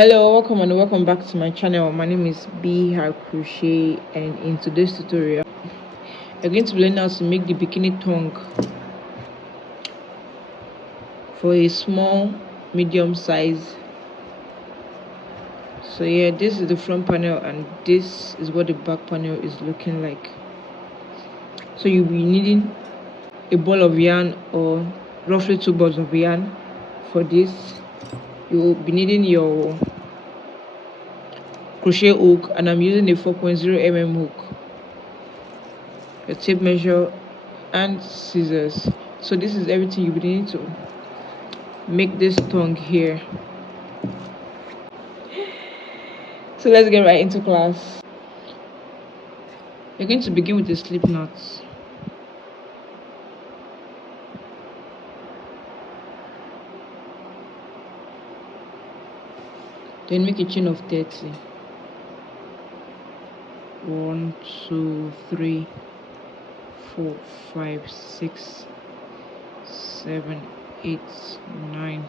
Hello, welcome and welcome back to my channel. My name is BRcrochet, and in today's tutorial we're going to learn how to make the bikini thong for a small medium size. So yeah, this is the front panel and this is what the back panel is looking like. So you'll be needing a ball of yarn or roughly 2 balls of yarn. For this you'll be needing your crochet hook, and I'm using a 4.0 hook, a tape measure and scissors. So this is everything you will need to make this thong here. So let's get right into class. You're going to begin with the slip knots. Then make a chain of 30. 1 2 3 4 5 6 7 8 9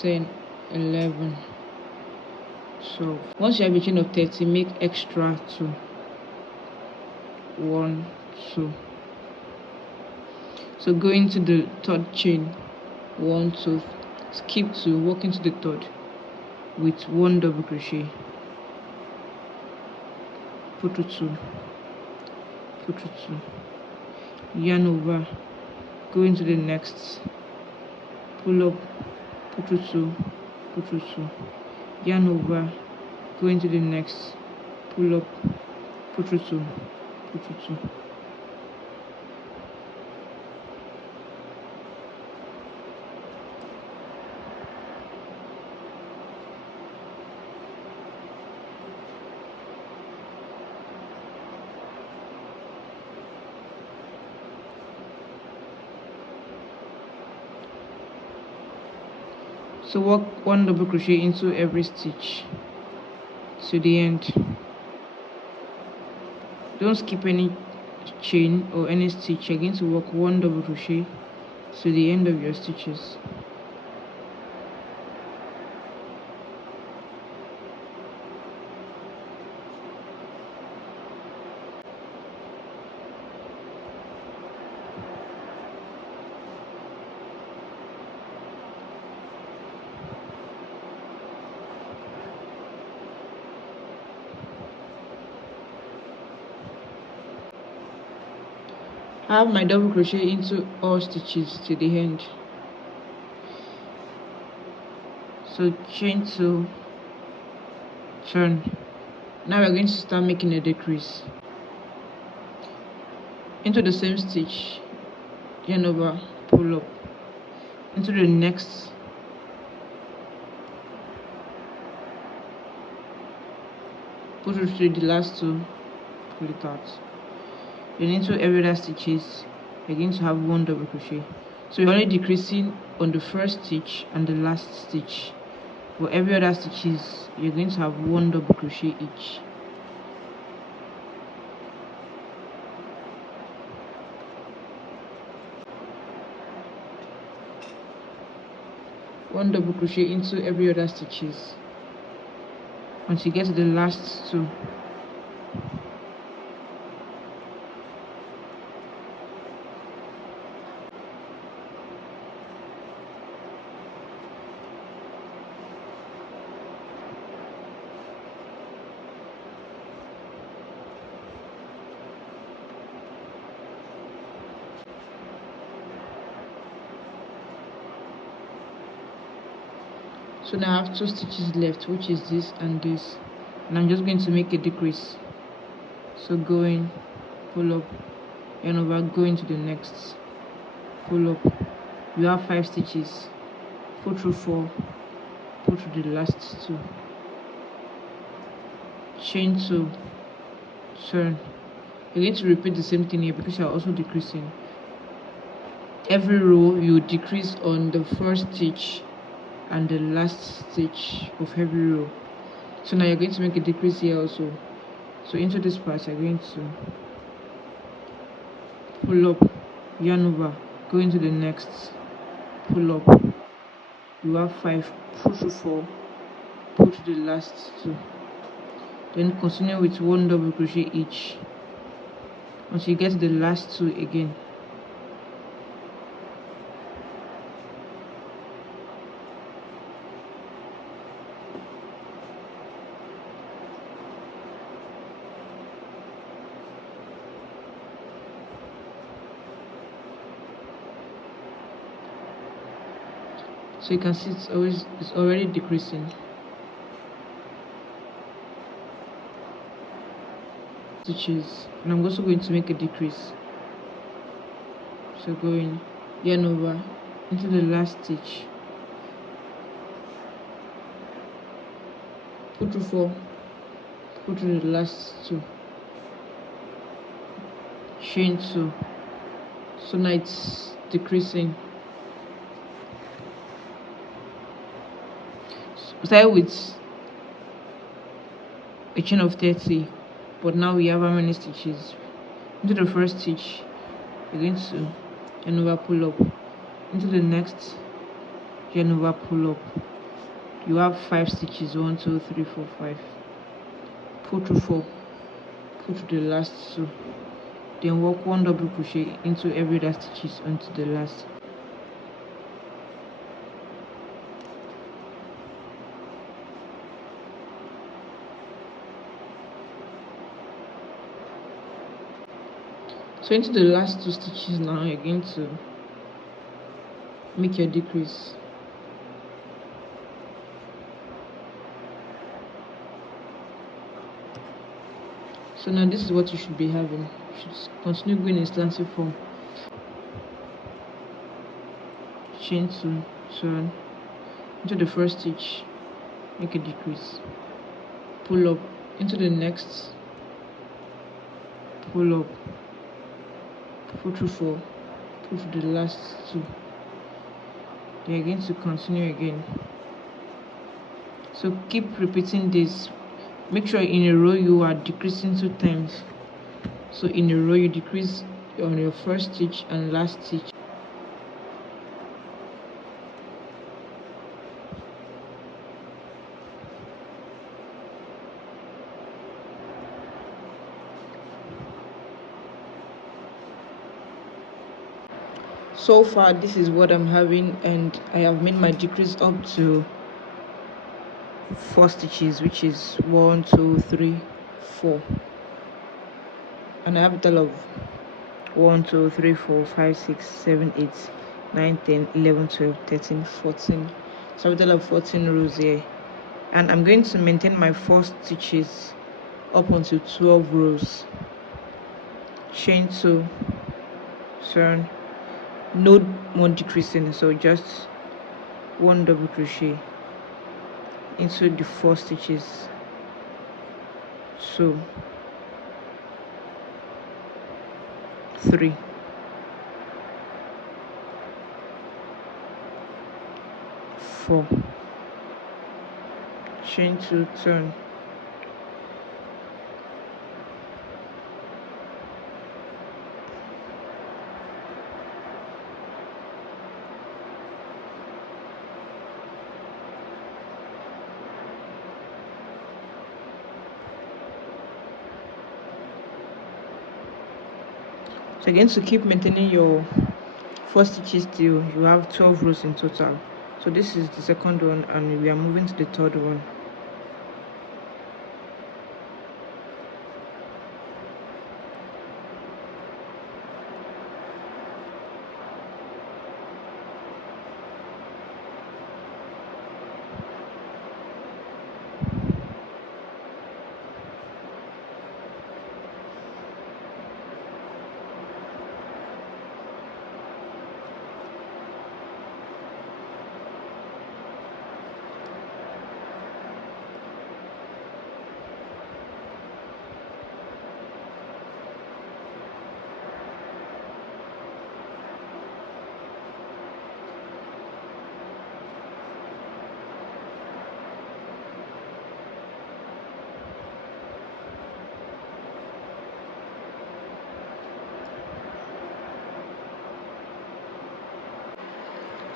10 11 12. Once you have a chain of 30, make extra 2. 1 2. So go into the third chain, 1 2, skip 2, walk into the third with 1 double crochet, put 2, put 2, yarn over, go into the next, pull up, put 2, put 2, yarn over, go into the next, pull up, put 2, put 2. So work 1 double crochet into every stitch to the end. Don't skip any chain or any stitch. You're going to work 1 double crochet to the end of your stitches. I have my double crochet into all stitches to the end. So chain 2, turn. Now we're going to start making a decrease. Into the same stitch, yarn over, pull up, into the next, put it through the last 2, pull it out. Then into every other stitches, you're going to have 1 double crochet. So you're only decreasing on the first stitch and the last stitch. For every other stitches, you're going to have 1 double crochet each. One double crochet into every other stitches until you get to the last 2. So now I have 2 stitches left, which is this and this, and I'm just going to make a decrease. So go in, pull up, yarn over, go into the next, pull up. You have 5 stitches, pull through 4, pull through the last 2, chain 2, turn. You're going to repeat the same thing here because you're also decreasing. Every row you decrease on the first stitch and the last stitch of every row. So now you're going to make a decrease here also. So into this part you're going to pull up, yarn over, go into the next, pull up, you have 5, pull through 4, pull to the last 2, then continue with 1 double crochet each until you get to the last 2 again. So you can see it's already decreasing. Stitches, and I'm also going to make a decrease. So going yarn over into the last stitch, pull through 4, pull through the last 2, chain 2. So now it's decreasing. Start with a chain of 30, but now we have how many stitches? Into the first stitch, you're going to yarn over, pull up, into the next yarn over, pull up. You have 5 stitches, 1 2 3 4 5, pull through 4, pull to the last 2, then work 1 double crochet into every other stitches until the last. So into the last 2 stitches now, you're going to make your decrease. So now this is what you should be having. You should continue going in slanted form. Chain 2, turn into the first stitch, make a decrease, pull up into the next, pull up, pull through 4, pull to the last 2. Then you're going to continue again. So keep repeating this. Make sure in a row you are decreasing 2 times. So in a row you decrease on your first stitch and last stitch. So far this is what I'm having, and I have made my decrease up to 4 stitches, which is 1 2 3 4, and I have a total of 1 2 3 4 5 6 7 8 9 10 11 12 13 14. So I have a total of 14 rows here, and I'm going to maintain my 4 stitches up until 12 rows. Chain 2, turn, no more decreasing, so just 1 double crochet into the 4 stitches. So 3, 4, chain 2, turn, so again, to keep maintaining your 4 stitches till you have 12 rows in total. So this is the second one, and we are moving to the third one.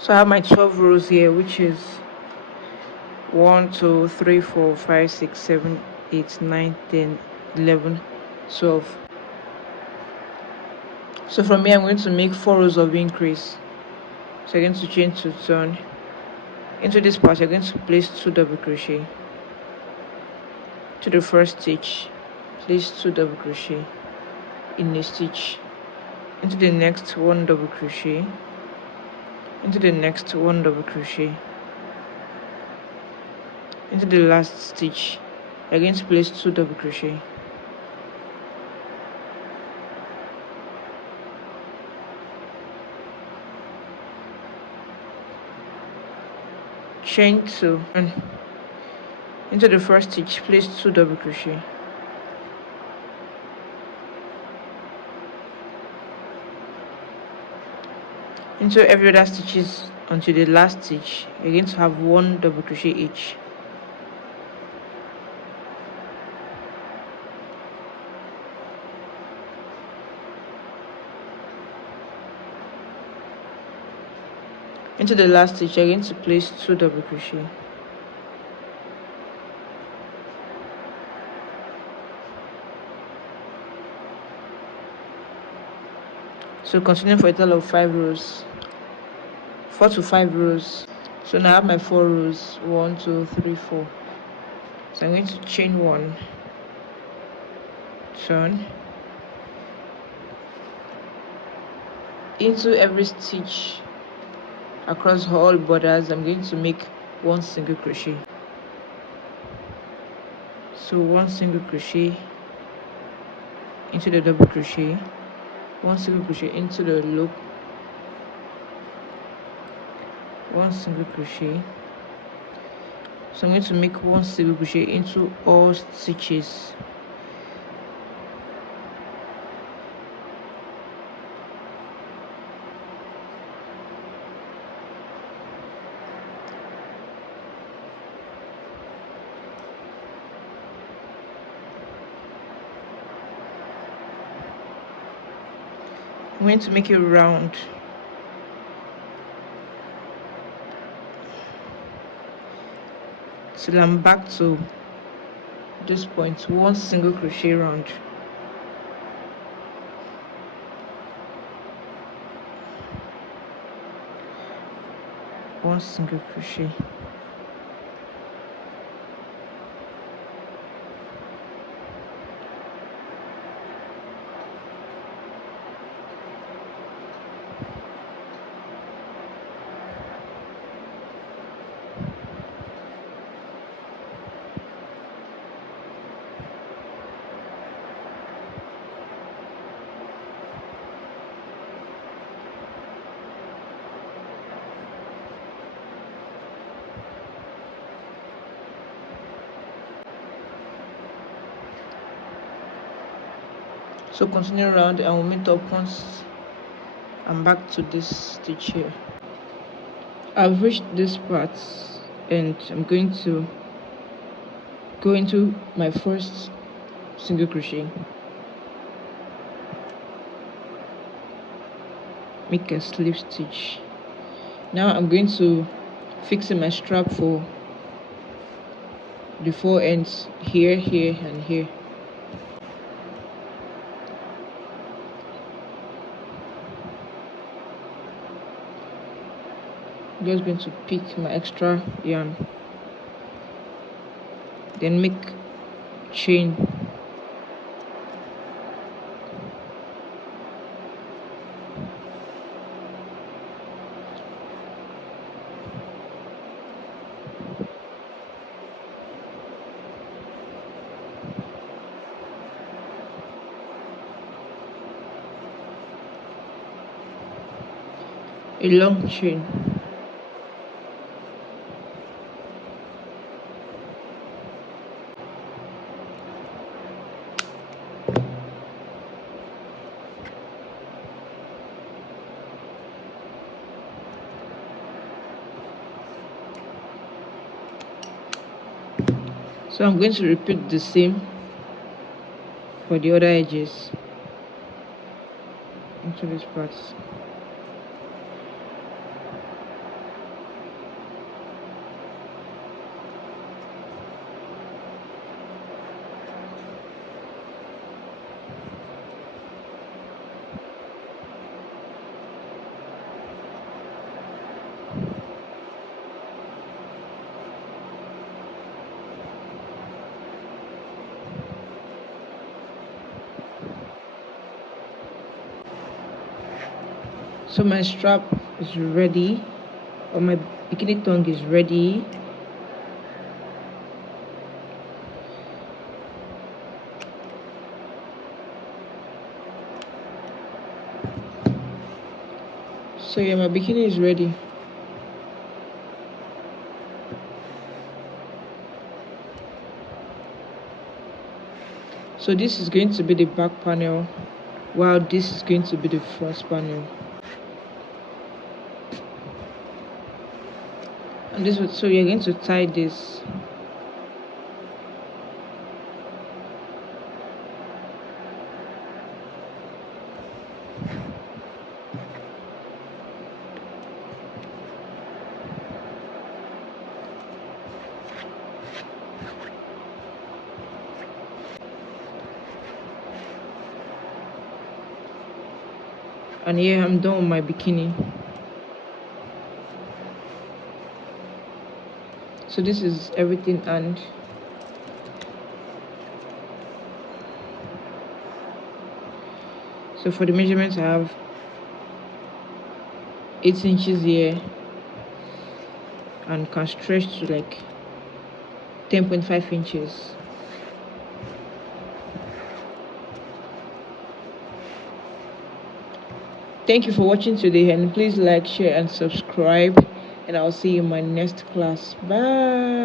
So I have my 12 rows here, which is 1 2 3 4 5 6 7 8 9 10 11 12. So from here I'm going to make 4 rows of increase. So I'm going to chain 2, turn. Into this part you're going to place 2 double crochet to the first stitch, place 2 double crochet in a stitch, into the next 1 double crochet, into the next 1 double crochet, into the last stitch you're going to place 2 double crochet, chain 2, and into the first stitch place 2 double crochet, into every other stitches until the last stitch you're going to have 1 double crochet each. Into the last stitch you're going to place 2 double crochet. So continue for a total of 5 rows, 4 to 5 rows. So now I have my 4 rows, 1 2 3 4. So I'm going to chain 1, turn. Into every stitch across all borders I'm going to make 1 single crochet. So 1 single crochet into the double crochet, 1 single crochet into the loop, 1 single crochet. So I'm going to make 1 single crochet into all stitches. I'm going to make it round. Till I'm back to this point, 1 single crochet round. One single crochet. So continue around and we'll meet up once I'm back to this stitch here. I've reached this part and I'm going to go into my first single crochet, make a slip stitch. Now I'm going to fix in my strap for the 4 ends here, here and here. I'm just going to pick my extra yarn, then make chain, a long chain, so I'm going to repeat the same for the other edges into this part. So my strap is ready, or my bikini thong is ready. So yeah, my bikini is ready. So this is going to be the back panel, while this is going to be the front panel. And this so you're going to tie this. And here I'm done with my bikini. So this is everything, and so for the measurements I have 8 inches here and can stretch to like 10.5 inches. Thank you for watching today, and please like, share and subscribe, and I'll see you in my next class. Bye.